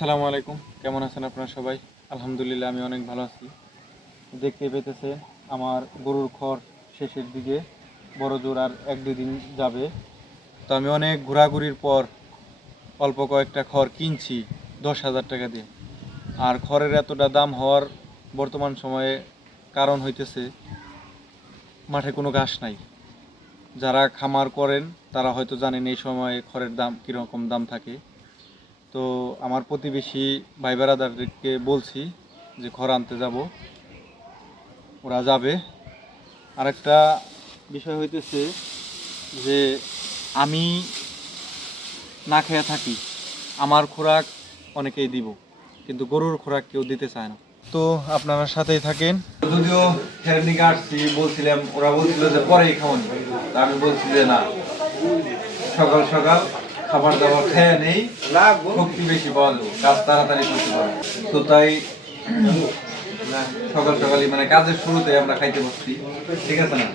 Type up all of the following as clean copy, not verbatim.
আসসালামু আলাইকুম, কেমন আছেন আপনারা সবাই? আলহামদুলিল্লাহ আমি অনেক ভালো আছি। দেখতে পেতেছে আমার গরুর খড় শেষের দিকে, বড় জোর আর 1-2 দিন যাবে। তো আমি অনেক ঘোরাঘুরির পর অল্প কয়েকটা খড় কিনছি 10,000 টাকা দিয়ে। আর খড়ের এতটা দাম হওয়ার বর্তমান সময়ে কারণ হইতেছে মাঠে কোনো ঘাস নাই। যারা খামার করেন তারা হয়তো জানেন এই সময়ে খড়ের দাম কীরকম দাম থাকে। তো আমার প্রতিবেশী ভাই বেড়াদারদেরকে বলছি যে খড় আনতে যাব, ওরা যাবে। আরেকটা বিষয় হইতেছে যে আমি না খেয়ে থাকি, আমার খোরাক অনেকেই দিব, কিন্তু গরুর খোরাক কেউ দিতে চায় না। তো আপনারা সাথেই থাকেন। যদিও খেয়ার নিকে আসছি, বলছিলাম, ওরা বলছিল যে পরেই খাওয়ানি, আমি বলছি যে না, সকাল সকাল খাবার দাবার খেয়ে নেই, শক্তি বেশি পাওয়া যাবে, কাজ তাড়াতাড়ি করতে পারবো। তো তাই সকাল সকালই মানে কাজের শুরুতে আমরা খাইতে বসছি, ঠিক আছে না,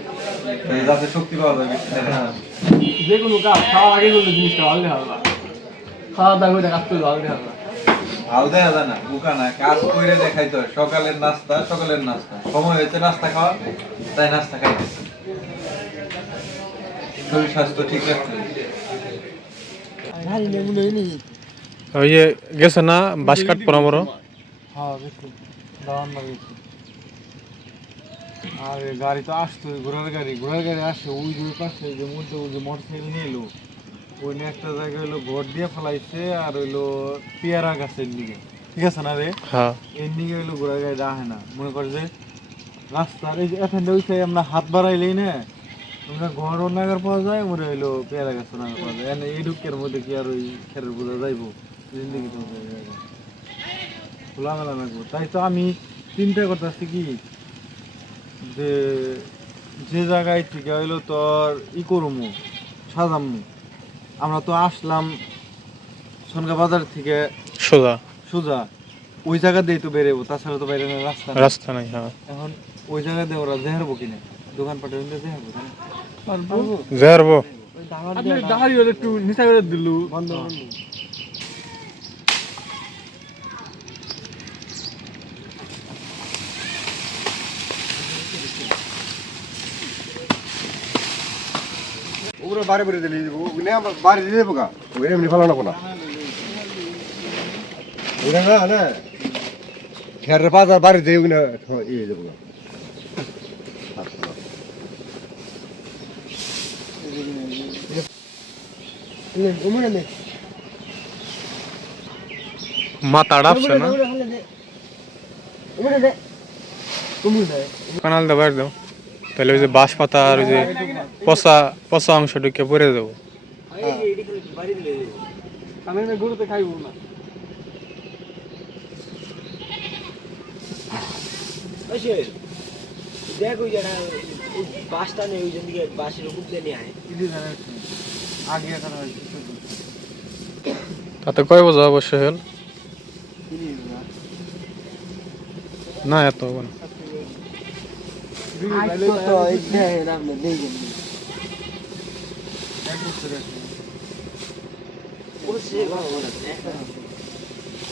যাতে শক্তি পাওয়া যাবে। যে কোনো কাজ খাওয়ার আগে করলে জিনিসটা ভালো হবে, খাওয়া দাওয়া করে কাজ করলে ভালো হবে। ভালো দেখা যায় না, বুকা না, কাজ করে দেখাইতে হয়। সকালের নাস্তা সময় হয়েছে নাস্তা খাওয়া, তাই নাস্তা খাইতেছি, শরীর স্বাস্থ্য ঠিক রাখতে হবে। ওই যে গেছে না বাস কাট পরামর হ্যাঁ গেছি, দাওয়ান গেছি। আর গাড়ি তো আসতো, ঘোড়ার গাড়ি আসে, ওই যে পাশে যে মধ্যে ওই যে মোটরসাইকেল নিয়ে এলো, ওই নিয়ে একটা জায়গায় হইলো ঘর দিয়ে ফেলাইছে, আর হইলো পেয়ারা গাছের দিকে, ঠিক আছে না রে? হ্যাঁ এর দিকে হইলো ঘোড়ার গাড়ি রাখে না, মনে করে যে রাস্তার এই যে এখানটা ওই সাইড আমরা হাত বাড়াইলেই না আমরা ঘর নাগার পাওয়া যায়, ওরা হইলো পেয়ারা গাছ নাগার পাওয়া যায়। এই ঢুকের মধ্যে কি আর ওই খেরের বোঝা যাইবো? জিন্দিগি তো খোলামেলা লাগবো। তাই তো আমি চিন্তা করতেছি কি, যে যে জায়গায় থেকে হইলো তোর করমু, সাজামু, আমরা তো আসলাম সনকা বাজার থেকে সোজা সোজা, ওই জায়গা দিয়ে তো বেরোবো, তাছাড়া তো বাইরে রাস্তা নাই। হ্যাঁ এখন ওই জায়গা দিয়ে ওরা দেখাবো কিনা, দোকানপাটের মধ্যে দেখাবো যাবো আপনার দাহারি হলে একটু নিচা করে দিল বন্ধ ওগুলো বাড়ি বাড়ি দিলে ওগুলো আমার বাড়ি দিয়ে দেবো গা, ওগুলো এমনি ফেলানো না ওগুলো না না খেয়ারের বাজার বাড়ি দিয়ে ওগুলো ইয়ে দেবো গা। মাথা ডাবছে না, কানাল দেবার দাও, তাহলে ওই যে বাঁশ পাতা আর ওই যে পচা পচা অংশ ঢুকে পরে দেবো। আমি গরুতে খাইব না। দেখ ওই যারা বাসটা নেই, ওই দিকে বাসের উপর দিয়ে নিয়ে আয়। আগে এখন তাতে কয় বোঝা অবশ্যই হল না, এত হবে না।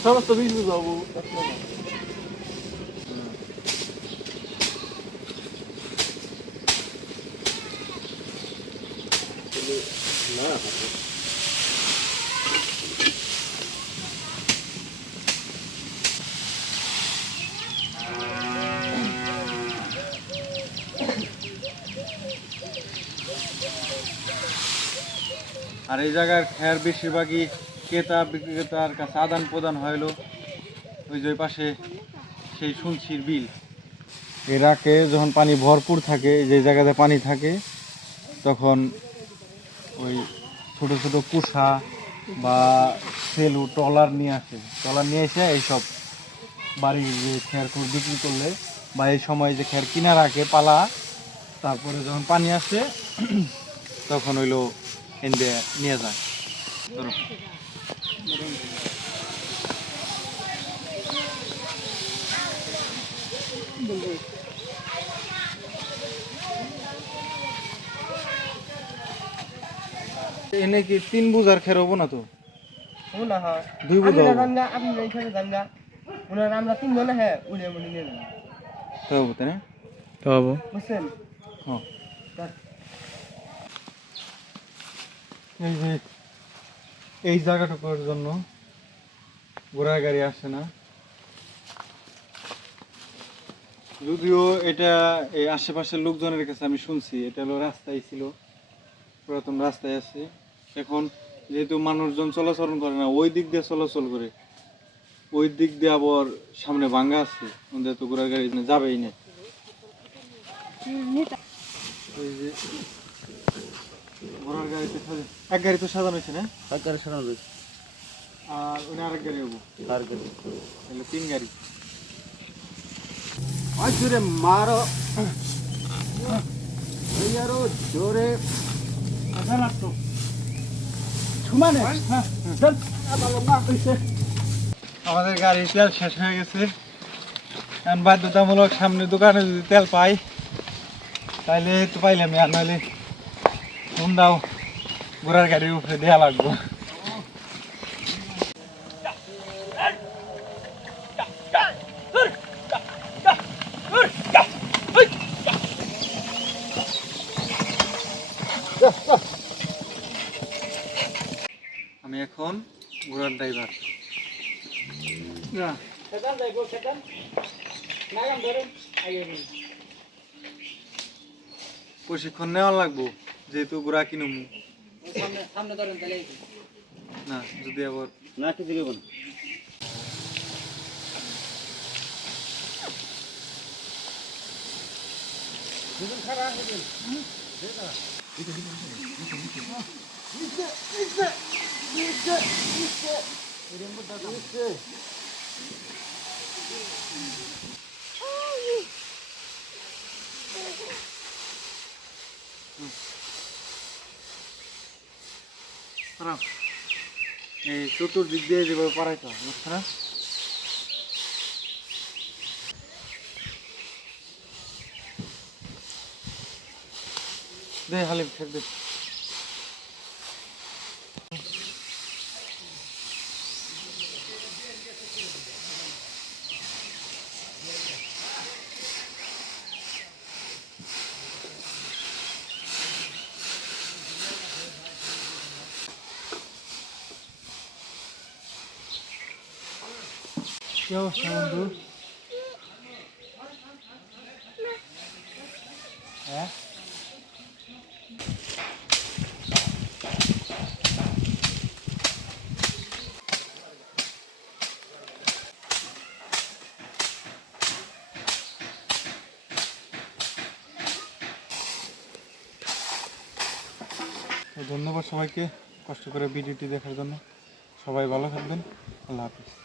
সমস্ত বিজনেস যাবো। আর এই জায়গার খেয়ার বেশিরভাগই ক্রেতা বিক্রেতার কাছে আদান প্রদান হইলো ওই যে পাশে সেই শুনছির বিল। এরাকে যখন পানি ভরপুর থাকে, যে জায়গাতে পানি থাকে, তখন ওই ছোট ছোট কুসা বা সেলু ট্রলার নিয়ে এসে এইসব বাড়ির যে খেয়ার খুব বিক্রি করলে, বা এই সময় যে খেয়ার কিনা রাখে পালা, তারপরে যখন পানি আসে তখন হইলো এনে নিয়ে যায়। ধরো এনে কি 3 বোঝার খের হবো না তো? না হ্যাঁ দুই আমি বুঝাবো জানি না আপনি এইখানে জানি না ওনার আমরা তিনজন হ্যাঁ উড়ে মুড়ে নিয়ে নেব তো হবো তাই না তো হবো বুঝছেন হ্যাঁ এই যে এই জায়গাটুকুর জন্য ঘোড়ার গাড়ি আসে না, যদিও এটা এই আশেপাশের লোকজনের কাছে আমি শুনছি এটা হলো রাস্তায় ছিল, পুরাতন রাস্তায় আছে। এখন যেহেতু মানুষজন চলাচল করে না, ওই দিক দিয়ে চলাচল করে, ওই দিক দিয়ে আবার সামনে ভাঙ্গা আছে, ওদের তো ঘোড়ার গাড়ি যাবেই না। এই যে ঘোড়ার গাড়িতে এক গাড়ি তো সাজানো হয়েছে না, সরকার শোনানো রয়েছে আর ওই আরেক গাড়ি হবো, সরকার তাহলে 3 গাড়ি। জোরে মারো আরো জোরে আমাদের গাড়ির তেল শেষ হয়ে গেছে, এখন বাধ্যতামূলক সামনে দোকানে যদি তেল পাই তাইলে তো পাইলাম, আর নাহলে ফোন দাও ঘোড়ার গাড়ির উপরে দেওয়া লাগবো। আমি এখন ঘোড়ার ড্রাইভার। প্রশিক্ষণ নেওয়া লাগবো, যেহেতু ঘোড়া কিনুম না, যদি আবার না কিছু দেবো না খারাপ, এই চতুর্দিক দিয়ে যেভাবে পারাইতে হয়, বুঝছো না? দে হালিম ছেড়ে দে। কি অবস্থা বন্ধু? হ্যাঁ, তো ধন্যবাদ সবাইকে কষ্ট করে ভিডিওটি দেখার জন্য। সবাই ভালো থাকবেন, আল্লাহ হাফিজ।